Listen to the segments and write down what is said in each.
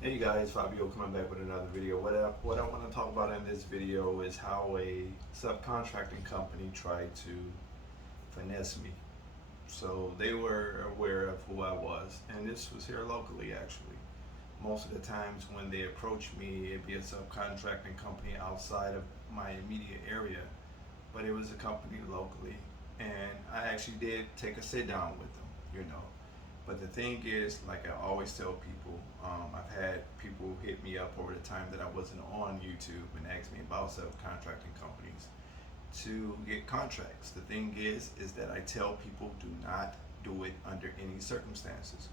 Hey guys, Fabio coming back with another video. What I want to talk about in this video is how a subcontracting company tried to finesse me. So they were aware of who I was, and this was here locally actually. Most of the times when they approach me, it'd be a subcontracting company outside of my immediate area, but it was a company locally, and I actually did take a sit down with them. But the thing is, like I always tell people, I've had people hit me up over the time that I wasn't on YouTube and ask me about subcontracting companies to get contracts. The thing is that I tell people do not do it under any circumstances,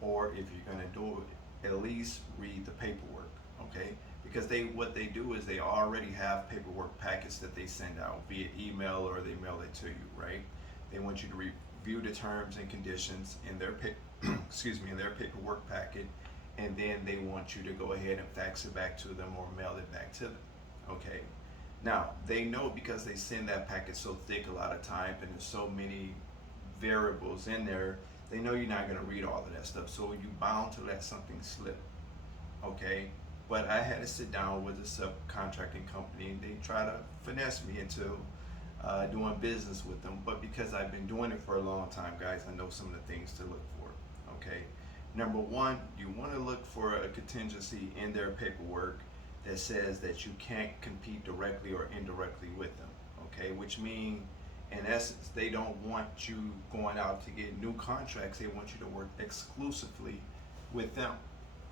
or if you're gonna do it, at least read the paperwork, okay? Because what they do is they already have paperwork packets that they send out via email or they mail it to you, right? They want you to review the terms and conditions in their in their paperwork packet, and then they want you to go ahead and fax it back to them or mail it back to them, okay? Now, they know because they send that packet so thick a lot of times and there's so many variables in there, they know you're not going to read all of that stuff. So you're bound to let something slip, okay? But I had to sit down with a subcontracting company and they try to finesse me into doing business with them. But because I've been doing it for a long time, guys, I know some of the things to look for, okay? Number one, you want to look for a contingency in their paperwork that says that you can't compete directly or indirectly with them, okay? Which means, in essence, they don't want you going out to get new contracts. They want you to work exclusively with them,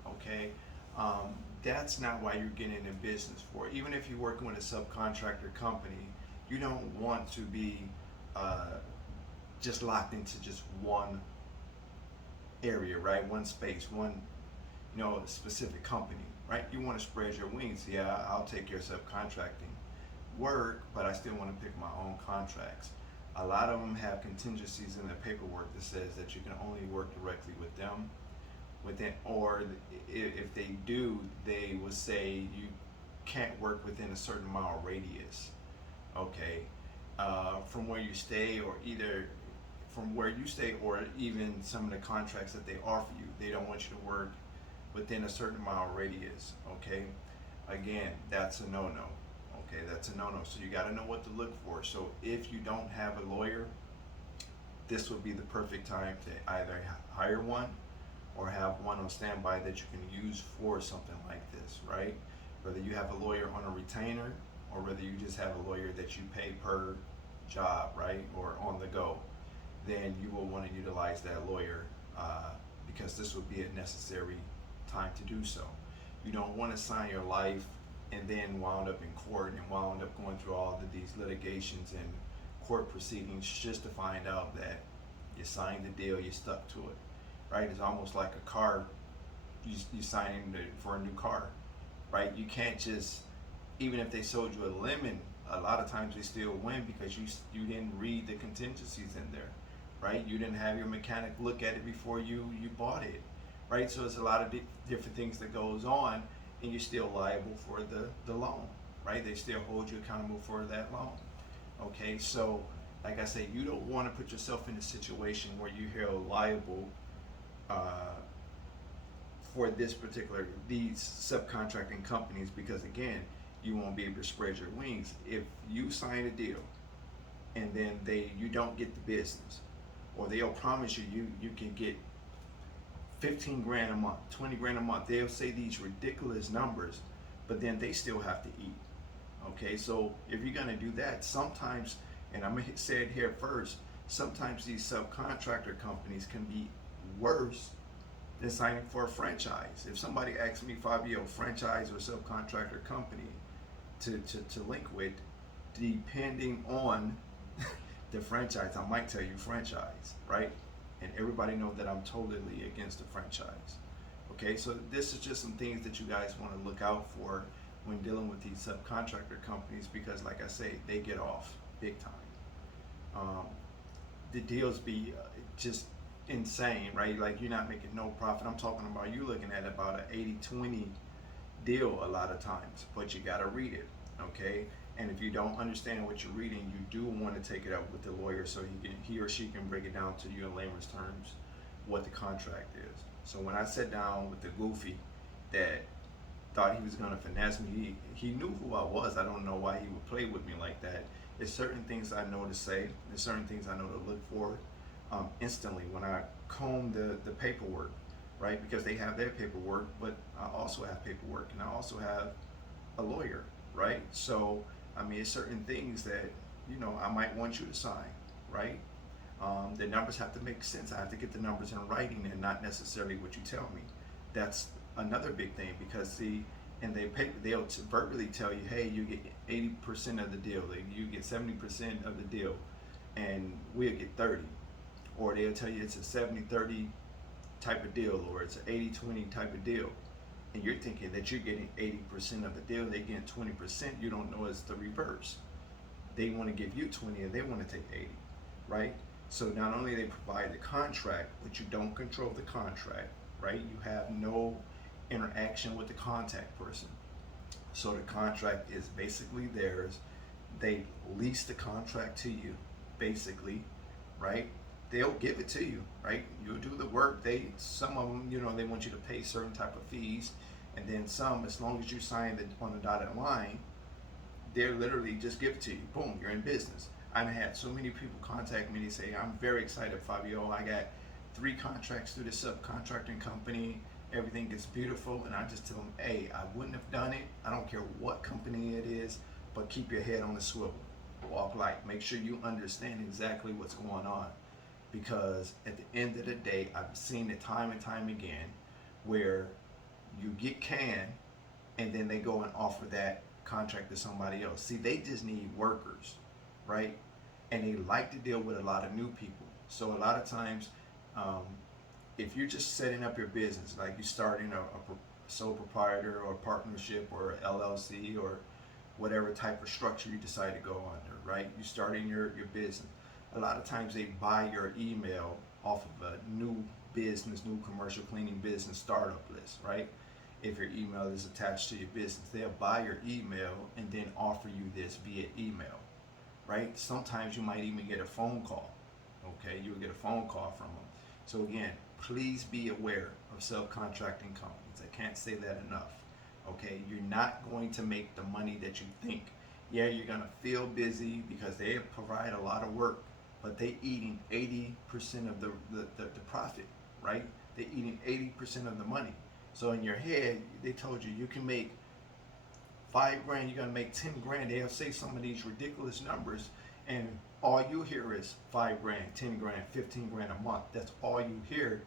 okay? That's not why you're getting in business for. Even if you're working with a subcontractor company, you don't want to be uh, just locked into just one area, right? One space, one specific company, right? You want to spread your wings. Yeah, I'll take your subcontracting work, but I still want to pick my own contracts. A lot of them have contingencies in the paperwork that says that you can only work directly with them, or if they do, they will say you can't work within a certain mile radius, okay, from where you stay, or either from where you stay, or even some of the contracts that they offer you. They don't want you to work within a certain mile radius, okay? Again, that's a no-no, okay? That's a no-no. So you got to know what to look for. So if you don't have a lawyer, this would be the perfect time to either hire one or have one on standby that you can use for something like this, right? Whether you have a lawyer on a retainer or whether you just have a lawyer that you pay per job, right? Or on the go, then you will want to utilize that lawyer because this would be a necessary time to do so. You don't want to sign your life and then wound up in court and wound up going through all of these litigations and court proceedings just to find out that you signed the deal, you stuck to it, right? It's almost like a car, you signing for a new car, right? You can't just, even if they sold you a lemon, a lot of times they still win because you didn't read the contingencies in there, right? You didn't have your mechanic look at it before you bought it, right? So it's a lot of different things that goes on, and you're still liable for the loan, right? They still hold you accountable for that loan, okay? So like I say, you don't want to put yourself in a situation where you're held liable uh, for these subcontracting companies, because again, you won't be able to spread your wings. If you sign a deal and then you don't get the business, or they'll promise you can get 15 grand a month, 20 grand a month. They'll say these ridiculous numbers, but then they still have to eat. Okay, so if you're gonna do that, sometimes, and I'm gonna say it here first, sometimes these subcontractor companies can be worse than signing for a franchise. If somebody asks me, Fabio, franchise or subcontractor company to link with, depending on the franchise, I might tell you franchise, right? And everybody knows that I'm totally against the franchise. Okay, so this is just some things that you guys want to look out for when dealing with these subcontractor companies, because like I say, they get off big time. The deals be just insane, right? Like you're not making no profit. I'm talking about you looking at about an 80-20 deal a lot of times, but you got to read it, okay? And if you don't understand what you're reading, you do want to take it up with the lawyer so he or she can break it down to you in layman's terms what the contract is. So when I sat down with the goofy that thought he was gonna finesse me. He knew who I was. I don't know why he would play with me like that. There's certain things I know to say. There's certain things I know to look for instantly when I comb the paperwork, right? Because they have their paperwork, but I also have paperwork, and I also have a lawyer, right? So I mean, it's certain things that I might want you to sign, right? The numbers have to make sense. I have to get the numbers in writing and not necessarily what you tell me. That's another big thing, because see, and they'll verbally tell you, hey, you get 80% of the deal, you get 70% of the deal, and we'll get 30. Or they'll tell you it's a 70-30 type of deal, or it's an 80-20 type of deal, and you're thinking that you're getting 80% of the deal, they're getting 20%. You don't know it's the reverse. They want to give you 20 and they want to take 80, right? So not only they provide the contract, but you don't control the contract, right? You have no interaction with the contact person. So the contract is basically theirs. They lease the contract to you, basically, right? They'll give it to you, right? You'll do the work. Some of them, they want you to pay certain type of fees, and then some, as long as you sign on the dotted line, they're literally just give it to you. Boom, you're in business. I've had so many people contact me. They say, I'm very excited, Fabio. I got 3 contracts through the subcontracting company. Everything is beautiful. And I just tell them, hey, I wouldn't have done it. I don't care what company it is, but keep your head on the swivel. Walk light. Make sure you understand exactly what's going on. Because at the end of the day, I've seen it time and time again where you get canned and then they go and offer that contract to somebody else. See, they just need workers, right? And they like to deal with a lot of new people. So a lot of times, if you're just setting up your business, like you're starting a sole proprietor or partnership or LLC or whatever type of structure you decide to go under, right? You're starting your business. A lot of times they buy your email off of a new business, new commercial cleaning business startup list, right? If your email is attached to your business, they'll buy your email and then offer you this via email, right? Sometimes you might even get a phone call, okay? You'll get a phone call from them. So again, please be aware of subcontracting companies. I can't say that enough, okay? You're not going to make the money that you think. Yeah, you're gonna feel busy because they provide a lot of work, but they eating 80% of the profit, right? They're eating 80% of the money. So in your head, they told you can make $5 grand, you're gonna make 10 grand. They'll say some of these ridiculous numbers, and all you hear is 5 grand, 10 grand, 15 grand a month. That's all you hear,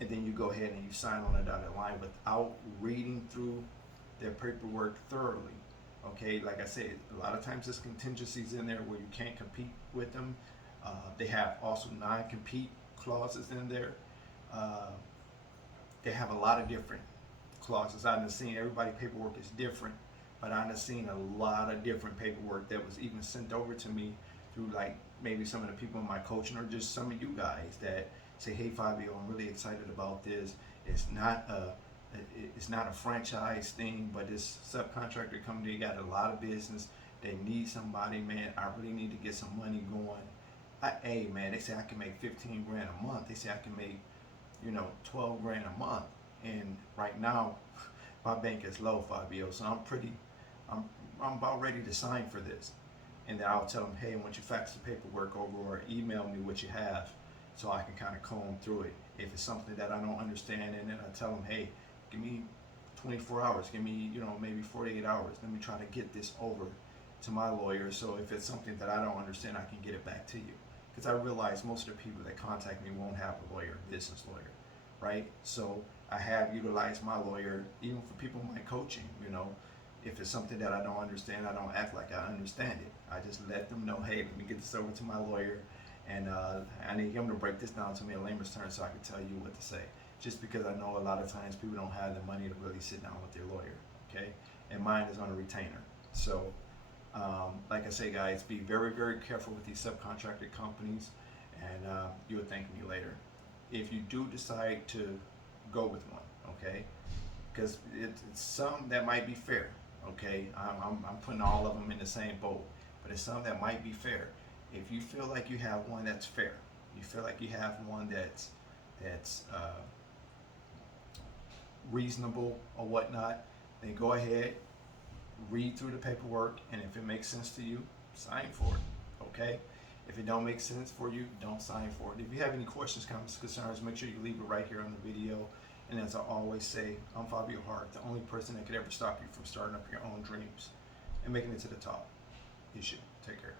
and then you go ahead and you sign on a dotted line without reading through their paperwork thoroughly. Okay, like I said, a lot of times there's contingencies in there where you can't compete with them. They have also non-compete clauses in there. They have a lot of different clauses. I've seen everybody's paperwork is different, but I've seen a lot of different paperwork that was even sent over to me through like maybe some of the people in my coaching or just some of you guys that say, hey Fabio, I'm really excited about this. It's not a franchise thing, but this subcontractor company, they got a lot of business. They need somebody, man. I really need to get some money going. Hey man, they say I can make 15 grand a month. They say I can make 12 grand a month, and right now my bank is low, Fabio, so I'm about ready to sign for this. And then I'll tell them, hey, once you fax the paperwork over or email me what you have so I can kind of comb through it. If it's something that I don't understand, and then I tell them, hey, give me 24 hours, give me maybe 48 hours, let me try to get this over to my lawyer, so if it's something that I don't understand, I can get it back to you. Because I realize most of the people that contact me won't have a lawyer, business lawyer, right? So I have utilized my lawyer even for people in my coaching. If it's something that I don't understand, I don't act like I understand it. I just let them know, hey, let me get this over to my lawyer, and I need him to break this down to me in layman's terms so I can tell you what to say. Just because I know a lot of times people don't have the money to really sit down with their lawyer, okay? And mine is on a retainer. So like I say, guys, be very, very careful with these subcontracted companies, and you'll thank me later if you do decide to go with one, okay? Because it's some that might be fair, okay? I'm putting all of them in the same boat, but it's some that might be fair. If you feel like you have one that's fair, you feel like you have one that's reasonable or whatnot, then go ahead, read through the paperwork, and if it makes sense to you, sign for it, okay? If it don't make sense for you, don't sign for it. If you have any questions, comments, concerns, make sure you leave it right here on the video. And as I always say, I'm Fabio Hart. The only person that could ever stop you from starting up your own dreams and making it to the top is you. Take care.